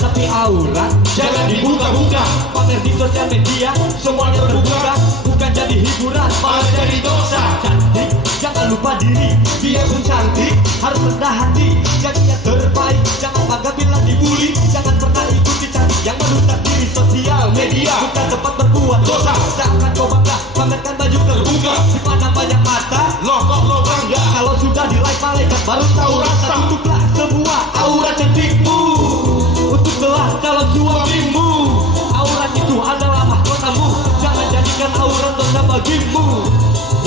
tapi aurat jangan dibuka-buka. Pamer di sosial media semuanya terbuka, bukan jadi hiburan malah jadi dosa. Cantik jangan lupa diri, dia pun cantik harus rendah hati. Jadi yang terbaik, jangan bangga bila dibully. Jangan pernah ikuti cantik yang merusak diri. Sosial media bukan tempat berbuat dosa. Seakan kau bangga pamerkan baju terbuka, di mana banyak mata Loh kok lo bangga? kalau sudah di like malaikat baru tahu rasa. Tutuplah semua aurat cantikmu untuk telah calon suamimu. Aurat itu adalah mahkotamu, jangan jadikan aurat dosa bagimu.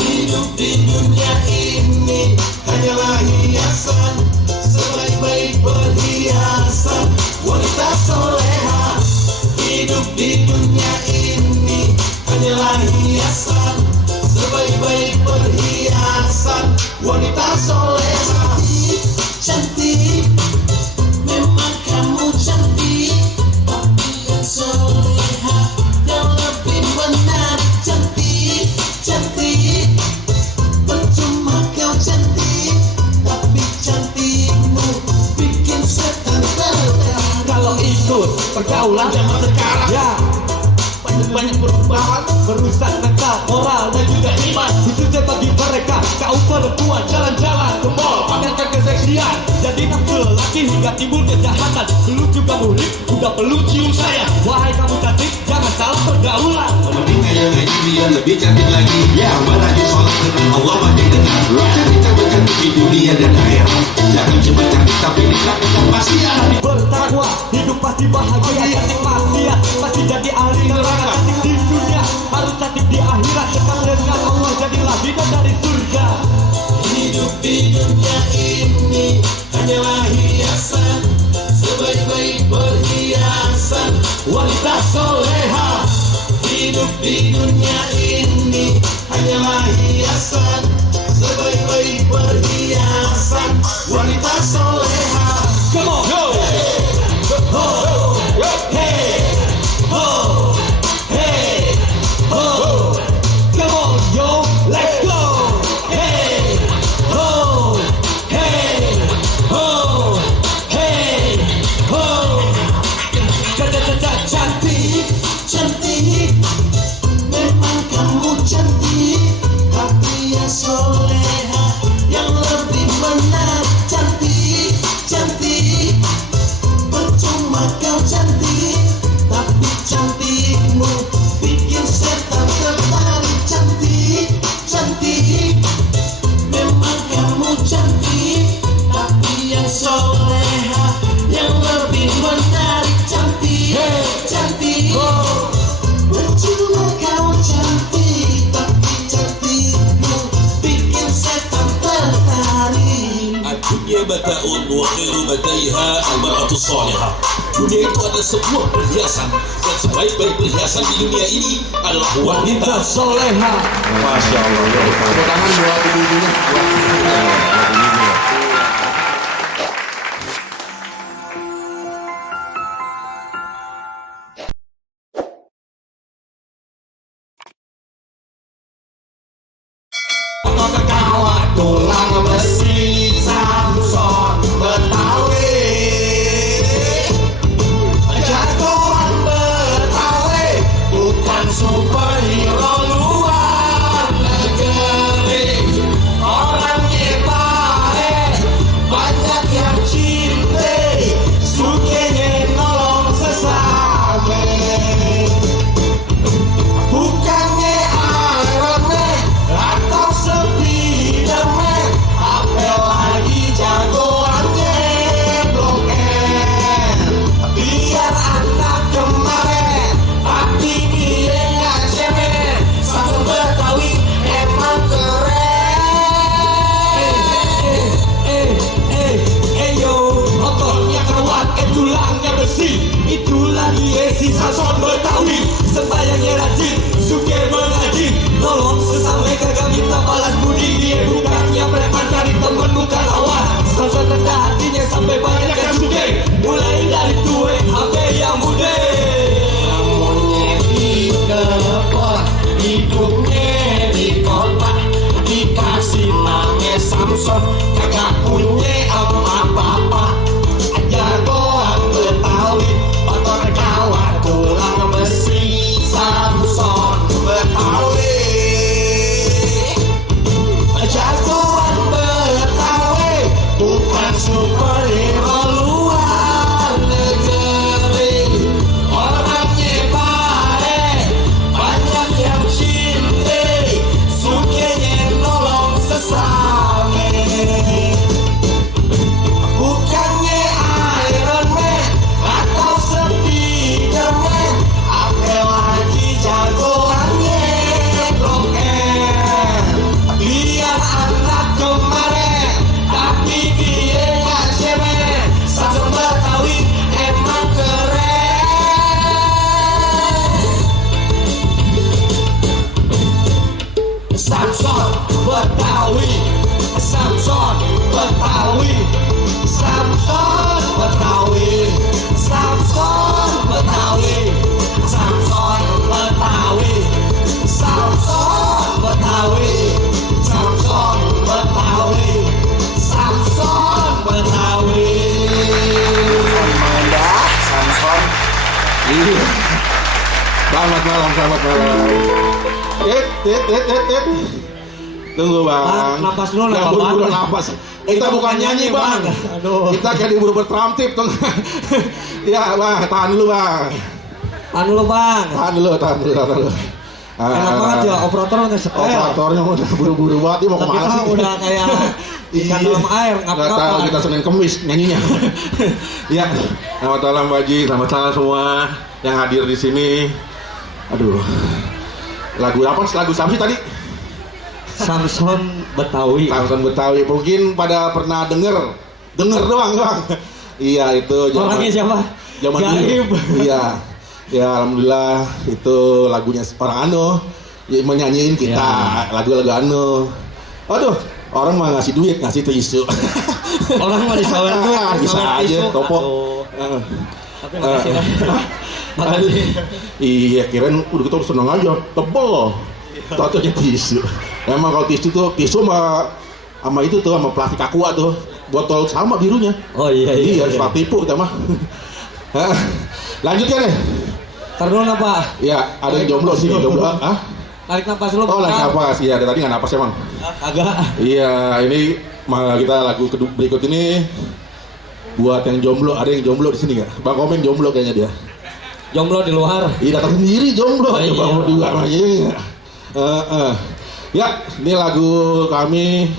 Hidup di dunia ini hanyalah hiasan, sebaik-baik perhiasan wanita soleha. Hidup di dunia ini hanyalah hiasan, sebaik-baik perhiasan wanita soleha. Cantik, memang kamu cantik, tapi yang soleha yang lebih menarik. Cantik, cantik, percuma kau cantik, tapi cantikmu bikin setan tertarik. Kalau ikut pergaulan Zaman sekarang ya banyak perubahan, merusak mental, moral dan juga iman. Khususnya bagi mereka kaum perempuan, jalan-jalan ke mall pamerkan keseksian, jadi nafsu lelaki hingga timbul kejahatan. Dulu juga murid, udah perlu cium sayang. Wahai kamu cantik, jangan salah pergaulan. mending yang ngaji biar lebih cantik lagi. Tambah rajin sholat dengan Allah makin dekat. Cantik tambah cantik di dunia dan akhirat. Jangan cuma cantik tapi dilakukan maksiat. Bertakwa, hidup pasti bahagia. Cantik maksiat, pasti jadi ahli neraka. Cantik di dunia, harus cantik di akhirat. Dekat dengan Allah, jadilah bidang dari surga. Hidup di dunia ini hanyalah hiasan, sebaik-baik perhiasan wanita soleha. Hidup di dunia ini hanyalah hiasan, sebaik-baik perhiasan wanita soleha. Come on, go! Ho! Hey! Ho! Hey! Ho! Come on, yo! Let's go! Hey! Ho! Hey! Ho! Hey! Ho! Cantik! Cantik, memang kamu cantik, tapi yang soleha yang lebih menarik. Cantik, cantik, percuma kau cantik, tapi cantikmu bikin setan tertarik. Cantik, cantik, memang kamu cantik, tapi yang soleha yang lebih menarik. Cantik, cantik, percuma kau cantik, tapi cantikmu bikin setan tertarik. Dunia mata'un wa khairu mataiha al-mar'atu salihah. Dunia itu adalah sebuah perhiasan, dan sebaik-baik perhiasan di dunia ini adalah wanita. Wanita soleha. Masya Allah, ya. Tepuk tangan buat ibu-ibunya. Tertawa tulang besi Samson Betawi, jagoan Betawi, bukan superhero luar negeri. Orangnya baik, banyak yang cintai, sukanya nolong sesama. Bukannya Iron Man atau Spiderman, apalagi jagoannya Blok M. Biar anak kemarin, tapi dia nggak cemen. Samson Betawi emang keren. Yo, ototnya kuat, tulangnya besi. Itulah dia si Samson Betawi. Sembayangnya rajin, sukir mengaji, nolong sesama, kagak minta balas budi. Dia bukannya preman, cari temen bukan lawan. Samson rendah hatinya sampai banyak yang suke, mulai dari tua sampai yang muda. Namunnya di depot, hidupnya di kota, dikasih nama Samson, kagak punya apa-apa. Jagoan Betawi, Betawi, Samson Betawi, Samson Betawi, Samson Betawi, Samson Betawi, Samson Betawi, Samson Betawi, Samson Betawi. Samson. Iya. Selamat malam. Tunggu bang. Bang, napas dulu, Jangan napas, buru-buru Bang. napas. Kita bukan nyanyi bang. Aduh. Kita kayak diburu bertramtip tuh. Ya bang, tahan dulu bang. Tahan dulu bang. Tahan dulu. Enak banget ya, operator udah setel. Operatornya udah buru-buru banget, dia mau Tapi kemana kita sih? udah kayak ikan dalam air, Nggak tahu ngapa-ngapa. kita Senin Kemis nyanyinya. Ya, selamat malam Pak Haji, selamat malam semua yang hadir di sini. Aduh, lagu apa? Lagu siapa sih tadi? Samson Betawi. Samson Betawi. Mungkin pada pernah denger doang bang. Iya itu. Orangnya siapa? Zaman Gaib. dulu. Iya. Ya alhamdulillah itu lagunya orang anu ya, menyanyiin kita lagu-lagu anu. Aduh, orang mah ngasih duit, ngasih tisu. Orang mau disawer tuh, Bisa aja, topo. Tapi makasih lah. Makasih. Iya, kirain udah kita seneng aja, tebel. Tatonya tisu. Emang kalau tisu sama itu tuh sama plastik aqua tuh, botol sama birunya. Oh iya. Iya, suka tipu kita mah. Lanjut ya nih. Ntar dulu apa? Ya, ada yang jomblo sih, jomblo. Ah? Tarik napas dulu. Oh, lagi Bang. napas. Iya, dari tadi nggak napas emang. Agak. Iya, ini kita lagu berikut ini buat yang jomblo. Ada yang jomblo di sini nggak? Bang Komen jomblo kayaknya dia. Jomblo di luar. Iya, datang sendiri jomblo. Oh, iya. Coba mau juga aja. Ya, ini lagu kami.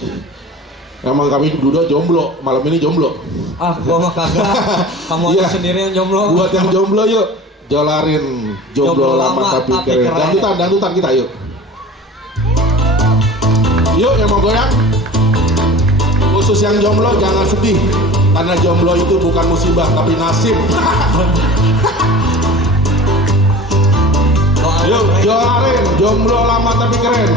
Emang kami dulu jomblo. Malam ini jomblo. Ah, gua mah kagak. Kamu Iya. aja sendiri yang jomblo. Buat yang jomblo yuk. Jolarin jomblo lama tapi keren. Dangdutan kita yuk. Yuk yang mau goyang. Khusus yang jomblo jangan sedih. Karena jomblo itu bukan musibah tapi nasib. Yuk, jolarin jomblo lama tapi keren.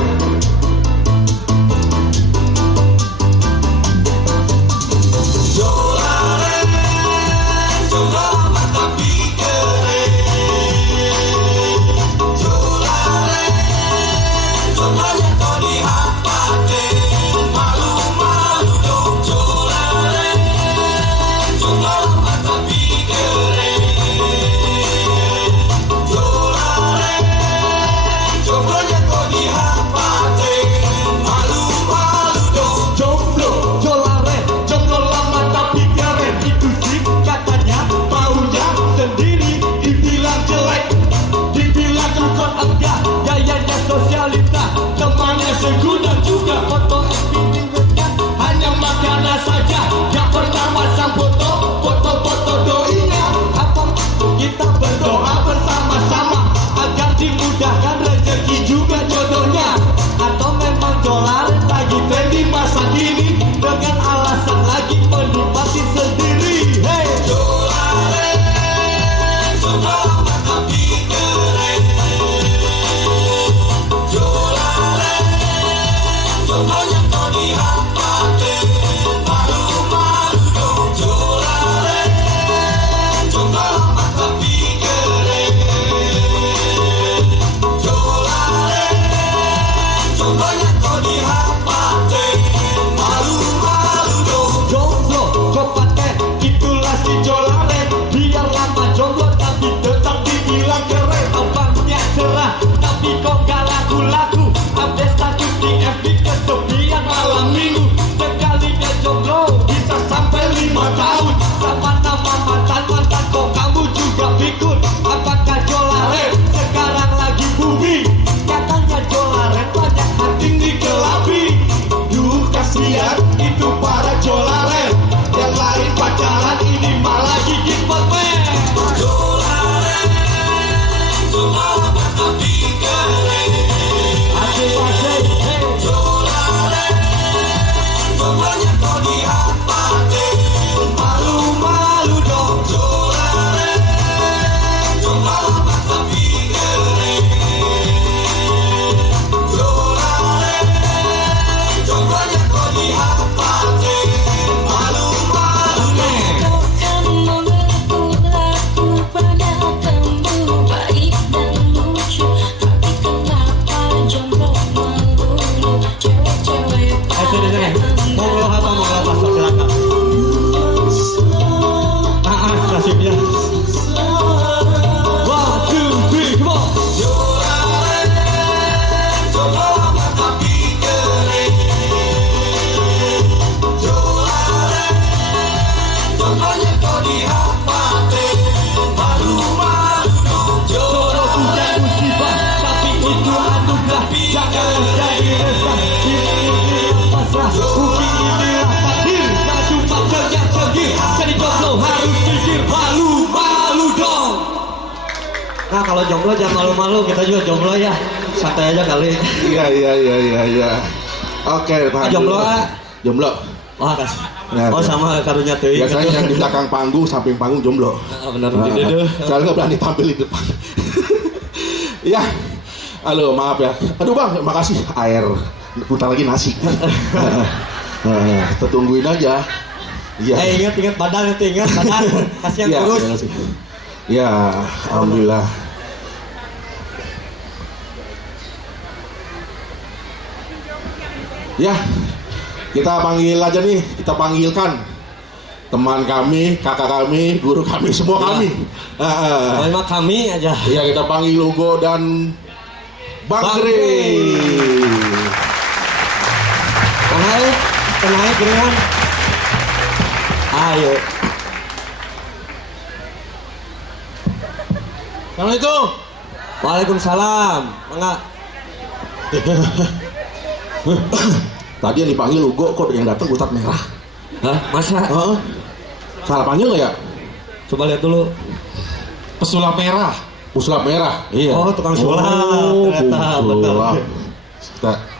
Nasibnya. 1, 2, 3, come on. Jodoh bukan musibah, tapi itu anugerah. Jangan jadi resah, ini pasrah. Bukti inilah takdir, tak cuma cengir-cengir. Jadi jomblo harus jujur, malu-malu dong. Nah kalau jomblo jangan malu-malu, kita juga jomblo ya. Santai aja kali. Iya. Oke, Pak. Jomblo ah. Jomblo. Oh kasih. Nah, Oh sama karunya teuing. Biasanya yang di belakang panggung, samping panggung jomblo. Benar Nah, deh. Soalnya nggak berani tampil di depan. Iya. Halo, maaf ya. Aduh bang, makasih. Air. Putar lagi nasi. Nah, kita tungguin aja. Iya. Ingat badan itu ingat badan. Kasih yang Iya, kurus. terima kasih. Ya, alhamdulillah. Ya, kita panggil aja nih, kita panggilkan teman kami, kakak kami, guru kami, semua kami. Memang kami aja. Iya, kita panggil Ugo dan Bang Bang Gri. Tenang, gerengan. Ayo. Assalamualaikum. Waalaikumsalam. Enggak. Tadi yang dipanggil Ugo, kok yang datang Ustadz Merah? Hah? Masa? Heeh. Salah panggil nggak ya? Coba lihat dulu. Pesulap Merah. Pesulap Merah. Iya. Oh, tukang sulap. Oh, Ternyata, betul. sulap.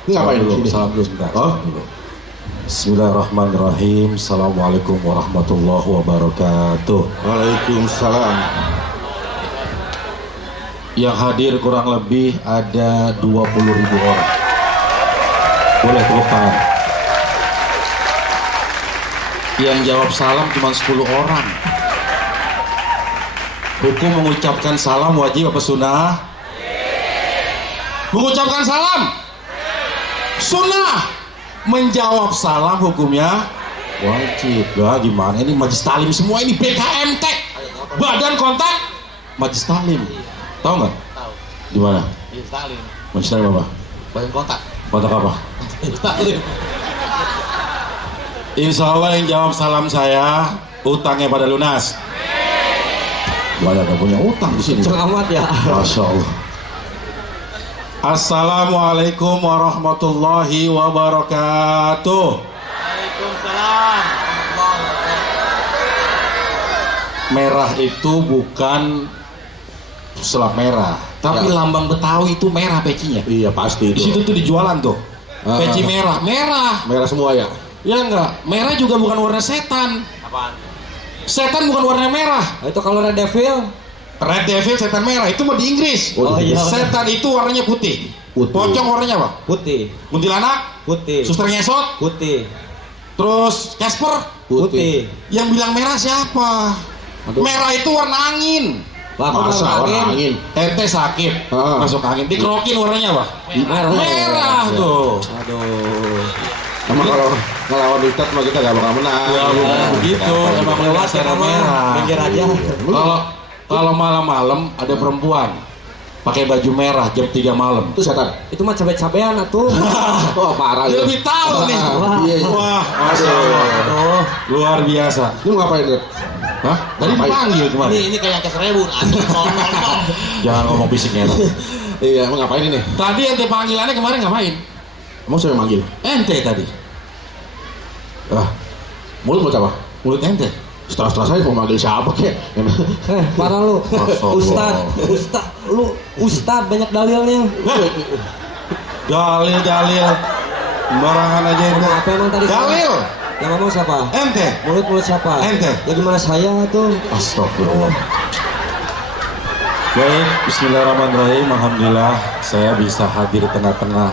Ini ngapain di sini? Salam dulu sebentar. Oh, Bismillahirrahmanirrahim. Assalamualaikum warahmatullahi wabarakatuh. Waalaikumsalam. Yang hadir kurang lebih ada 20.000 orang. Boleh tepuk tangan. Yang jawab salam cuma 10 orang. Hukum mengucapkan salam wajib apa sunnah? Mengucapkan salam sunnah. Menjawab salam hukumnya wajib. Lah gimana ini majelis talim semua ini BKMT. Badan kontak majelis talim. Tahu nggak? Tahu. Di mana? Majelis talim. Majelis talim apa? Badan kontak. Kontak apa? Majelis talim. Insya Allah yang jawab salam saya utangnya pada lunas. Banyak yang punya utang di sini. Selamat ya. Masya Allah. Assalamualaikum warahmatullahi wabarakatuh. Waalaikumsalam. Merah itu bukan selap merah, tapi Ya. lambang Betawi itu merah pecinya. Iya pasti Di situ itu. tuh dijualan tuh. Ah. Peci merah, merah. Merah semua ya. Ya enggak, merah juga bukan warna setan. Apaan? Setan bukan warna merah. Nah, itu kalau Red Devil. Red Devil setan merah itu mau di Inggris. Oh, iya. Setan itu warnanya putih. Putih. Pocong warnanya apa? Putih. Kuntilanak, Putih. suster ngesot, Putih. terus Casper. Putih. Yang bilang merah siapa? Aduh. Merah itu warna angin. Masa warna angin. Ente sakit, Ah. masuk angin. Dikerokin warnanya apa? Merah. Merah Ya. tuh. Aduh. Emang kalau ngelawan Ustadz mah kita gak bakal menang. Ya, bukan begitu. Emang lewat kita warna mah merah. minggir aja. Kalau malam-malam ada perempuan pakai baju merah jam 3 malam. Itu setan. Itu mah cabe-cabean atuh. Oh parah Dia ya. lebih tahu nih. Wah. Iya, iya. Wah, Masya Allah. Aduh. Luar biasa. Ini mau ngapain Dad? Hah? Tadi Ngapain? dipanggil kemarin. Ini kayak ke 1000 anjing. Jangan ngomong fisiknya. Iya, emang ngapain ini? Tadi ente panggilannya kemarin ngapain? Emang saya yang manggil? Ente tadi. Ah, mulut buat apa? Mulut ente. Setelah saya mau manggil siapa kek? Parah lu. Masya Allah. Ustad banyak dalilnya. Dalil. Sembarangan aja ente. Apa emang tadi? Dalil. Yang ngomong siapa? Ente. Mulut siapa? Ente. Ya gimana saya tuh? Astagfirullah. Baik, bismillahirrahmanirrahim. Alhamdulillah saya bisa hadir di tengah-tengah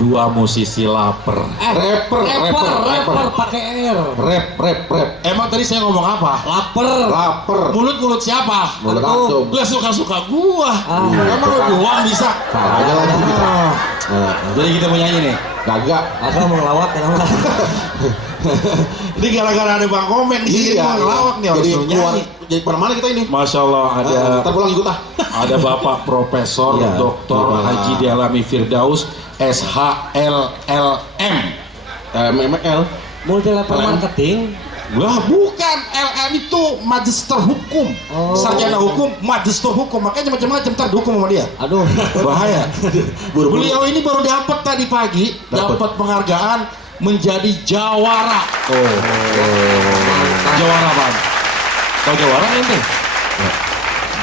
dua musisi lapar. Rapper pakai R. Rap. Emang tadi saya ngomong apa? Lapar. Mulut siapa? Mulut antum. Lah suka gua. Emang lu doang bisa. Salah aja lagi kita. Jadi kita mau nyanyi nih. Kagak. Akang mau ngelawak kenapa? Ini gara-gara ada bang komen di sini mau ngelawak nih harus Jadi suruh keluar. nyanyi. Jadi mana kita ini? Masya Allah ada Ntar pulang ikut ah. ada Bapak Profesor Iya, Dr. Bapak. Haji Dialami Firdaus SHLLM. MML. Multi level marketing. Wah bukan, LM itu magister hukum, sarjana hukum, magister hukum, makanya macam-macam ntar dihukum sama dia. Aduh. Bahaya. Buru-buru. Beliau ini baru dapat tadi pagi, dapat penghargaan menjadi jawara. Jawara apa? Tahu jawara ente?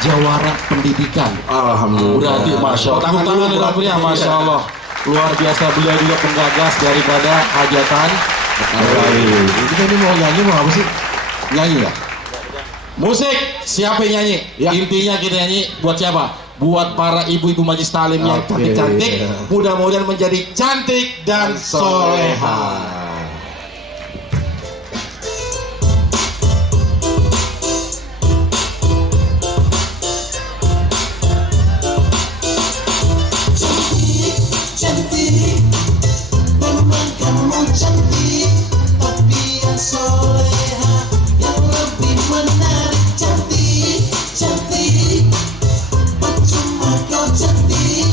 Jawara pendidikan. Alhamdulillah. Berarti masya Allah. Tepuk tangan di dapurnya, masya Allah. Luar biasa, beliau juga penggagas daripada hajatan. Kita ini mau nyanyi mau apa sih? Nyanyi ya? Musik, siapa yang nyanyi? Ya. Intinya kita nyanyi buat siapa? Buat para ibu-ibu majlis talim yang Oke. cantik-cantik, mudah-mudahan menjadi cantik dan soleha. Cantik, memang kamu cantik, tapi yang soleha, yang lebih menarik. Cantik, cantik, percuma kau cantik,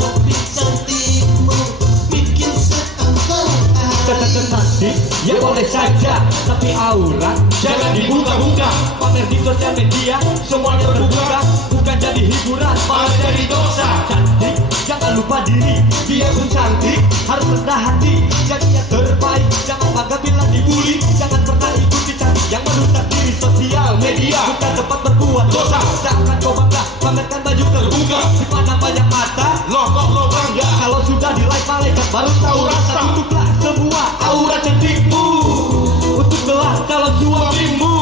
tapi cantikmu bikin setan tertarik. Cantik, ya boleh saja, tapi aurat jangan dibuka-buka. Pamer di sosial media, semuanya terbuka. Bukan jadi hiburan, malah jadi dosa. Cantik, jangan lupa diri, dia pun cantik, harus rendah hati, jadi yang terbaik. Jangan bangga bila dibully, jangan pernah ikuti cantik yang merusak diri. Sosial media bukan tempat berbuat dosa. Jangan kau bangga, pamerkan baju terbuka, di mana banyak mata. Loh kok lo bangga? Kalau sudah di like malaikat baru tahu rasa. Tutuplah semua aurat cantikmu untuk gelas calon suamimu.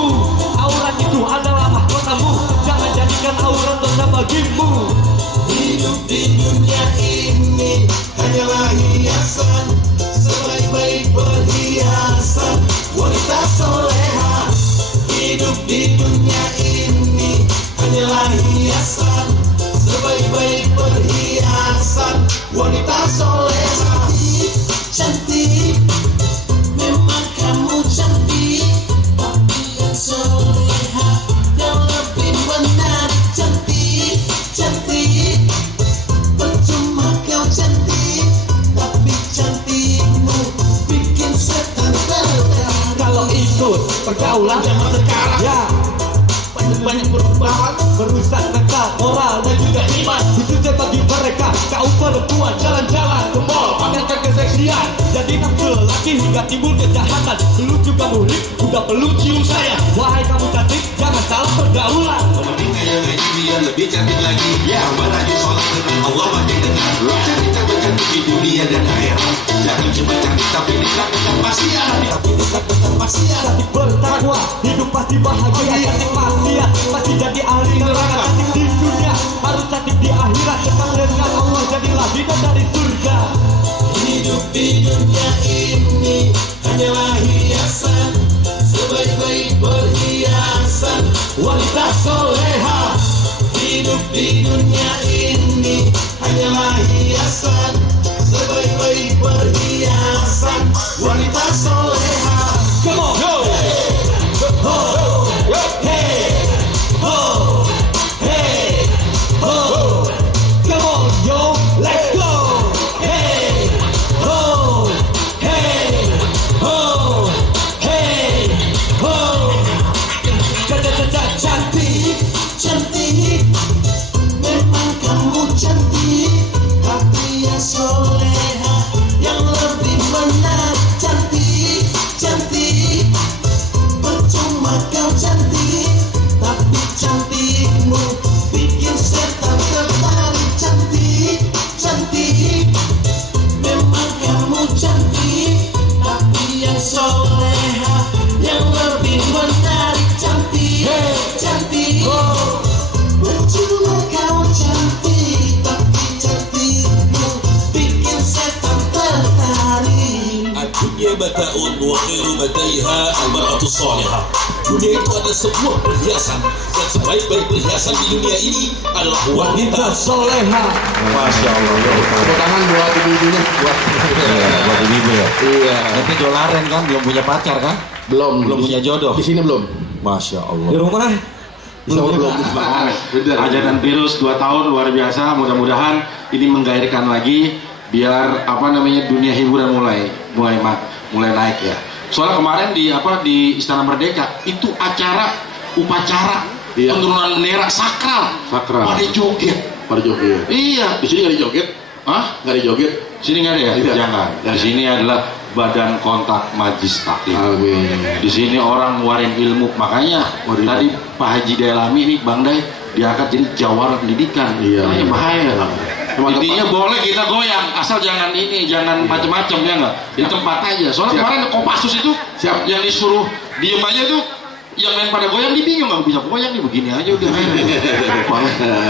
Aurat itu adalah mahkotamu, jangan jadikan aurat dosa bagimu. Hidup di dunia ini hanyalah hiasan, sebaik-baik perhiasan wanita soleha. Hidup di dunia ini hanyalah hiasan, sebaik-baik perhiasan wanita soleha. Cantik, memang kamu cantik, tapi yang soleha, yang lebih menarik. Cantik, cantik, percuma kau cantik, tapi cantikmu bikin setan tertarik. Kalau ikut pergaulan zaman sekarang, ya banyak perubahan, merusak mental, moral dan juga iman. Khususnya bagi mereka kaum perempuan, jalan-jalan ke mall, pamerkan keseksian, jadi nafsu laki hingga timbul kejahatan. Belum juga murid, udah belum cium saya. Wahai kamu cantik, jangan salah pergaulan. Mending kayak ngaji biar lebih cantik lagi. Tambah rajin sholat karena Allah makin dekat. Cantik cantik di dunia dan akhirat. Jangan cuma cantik tapi dekat dengan maksiat. Tapi dekat dengan maksiat. Cantik bertakwa, hidup pasti bahagia. Cantik maksiat, pasti jadi ahli neraka. Cantik di dunia, harus cantik di akhirat. Dekat dengan Allah, jadilah bidang dari surga. Hidup di dunia ini hanyalah hiasan, sebaik-baik perhiasan wanita soleha. Hidup di dunia ini hanyalah hiasan, sebaik-baik perhiasan wanita soleha. Come on, go! Ho! Hey! Ho! Hey! Ho! Come on, yo! Let's go! Hey! Ho! Hey! Ho! Hey! Ho! Cantik! Cantik, memang kamu cantik, tapi yang soleha, yang lebih menarik. Cantik, mata'un wa khairu mata'iha al-mar'atu salihah. Dunia itu adalah sebuah perhiasan, dan sebaik-baik perhiasan di dunia ini adalah wanita. Soleha. Masya Allah. Tepuk tangan buat ibu-ibunya. Buat Buat ibu ya. iya. Nanti Jolaren kan belum punya pacar kan? Belum Punya jodoh. Di sini belum. Masya Di Allah. rumah. Insya Allah belum. Ajaran virus 2 tahun luar biasa, mudah-mudahan ini menggairahkan lagi biar apa namanya dunia hiburan mulai naik ya. Soalnya kemarin di Istana Merdeka itu upacara Iya. penurunan bendera sakral. Sakral. Pada joget. Pada joget. Iya. Di sini nggak dijoget. Hah? Nggak dijoget. Sini nggak ada ya? Tidak. Jangan. Di sini adalah Badan Kontak Majlis Taklim. Amin. Di sini orang ngeluarin ilmu, makanya Waduh. tadi Pak Haji Dailami ini Bang Day diangkat jadi jawara pendidikan. Iya. Makanya bahaya. Emang Intinya boleh kita goyang, asal jangan macem-macem ya nggak. Di tempat aja. Soalnya Siap. kemarin Kopassus itu Siap. yang disuruh diem aja tuh, yang lain pada goyang dia bingung nggak bisa goyang nih begini aja udah.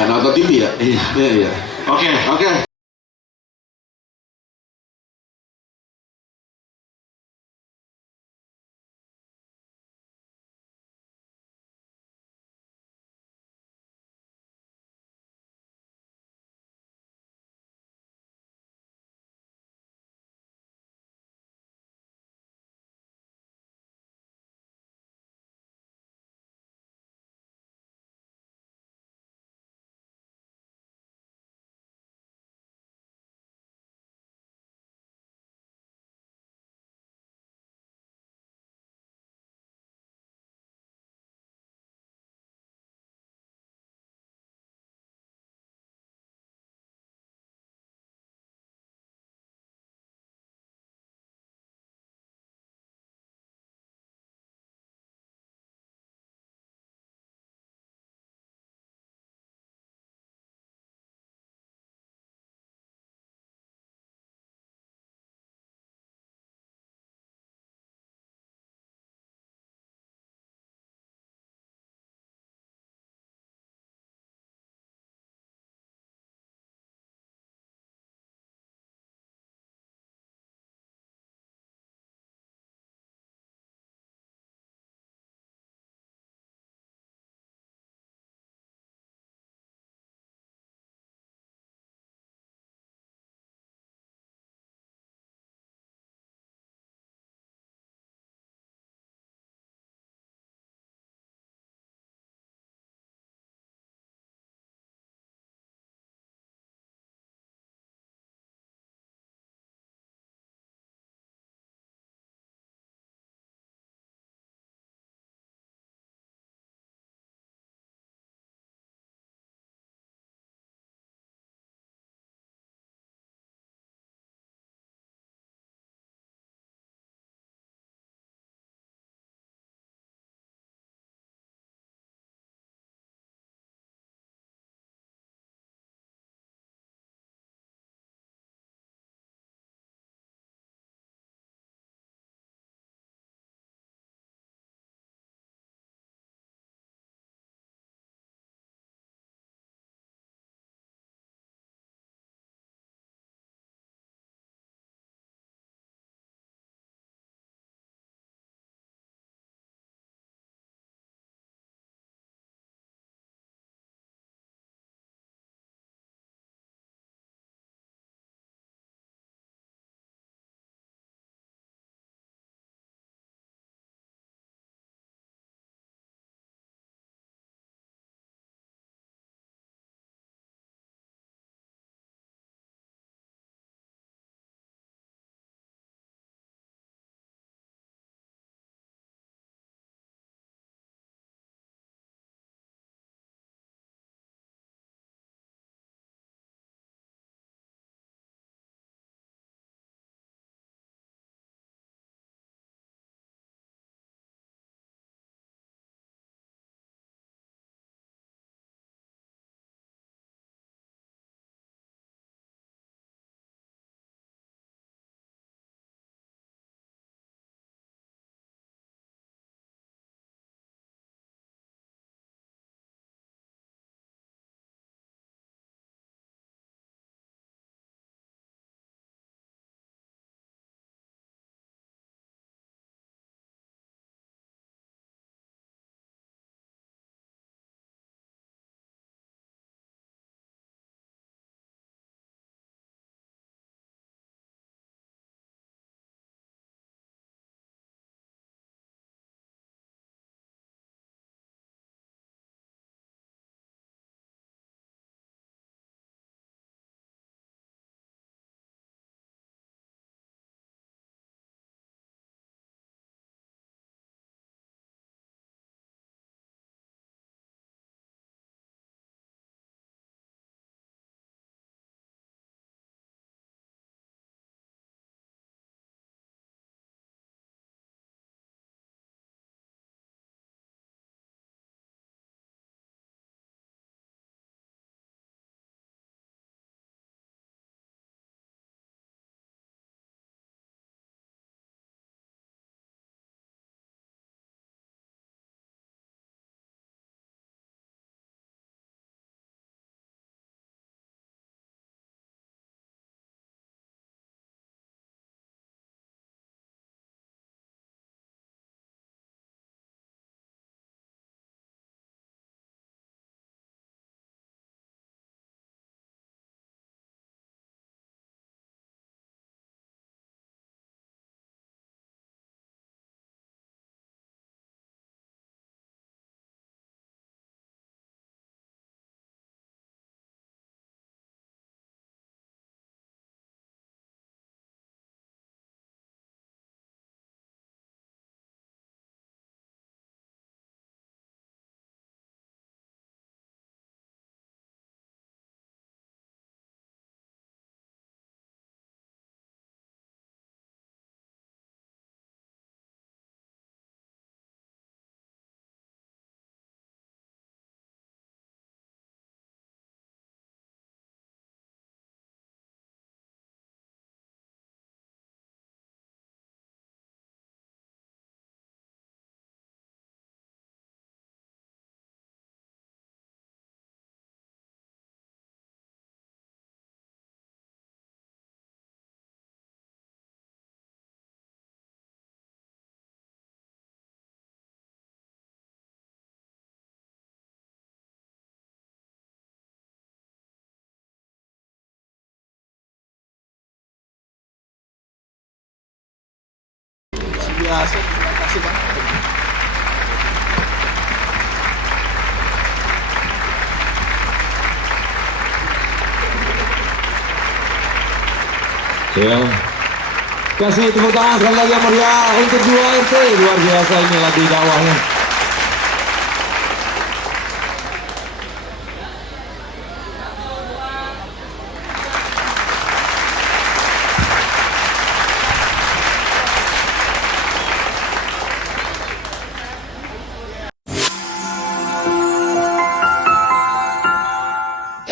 Nonton TV ya? Iya. Iya. Oke. kasih. Terima kasih Pak. Ya. Kasih tepuk tangan sekali lagi yang meriah untuk 2 RT. Luar biasa ini lagi dakwahnya.